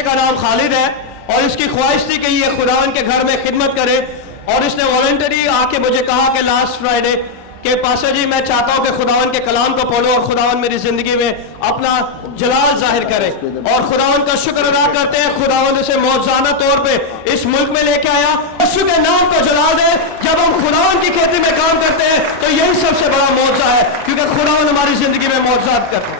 बेटे का नाम खालिद है और इसकी ख्वाहिश थी कि ये खुदावन के घर में खिदमत करे, और इसने वॉलंटरी आके मुझे कहा कि लास्ट फ्राइडे कि पासा जी मैं चाहता हूं कि खुदावन के कलाम को पढ़ूं और खुदावन मेरी जिंदगी में अपना जलाल जाहिर करे, और खुदावन का शुक्र अदा करते हैं। खुदावन इसे मौजूदा तौर पे इस मुल्क में लेके आया। यीशु के नाम को जलाल दे। जब हम खुदावन की खेती में काम करते हैं तो यही सबसे बड़ा मौजूदा है, क्योंकि खुदावन हमारी जिंदगी में मौजूद करते हैं।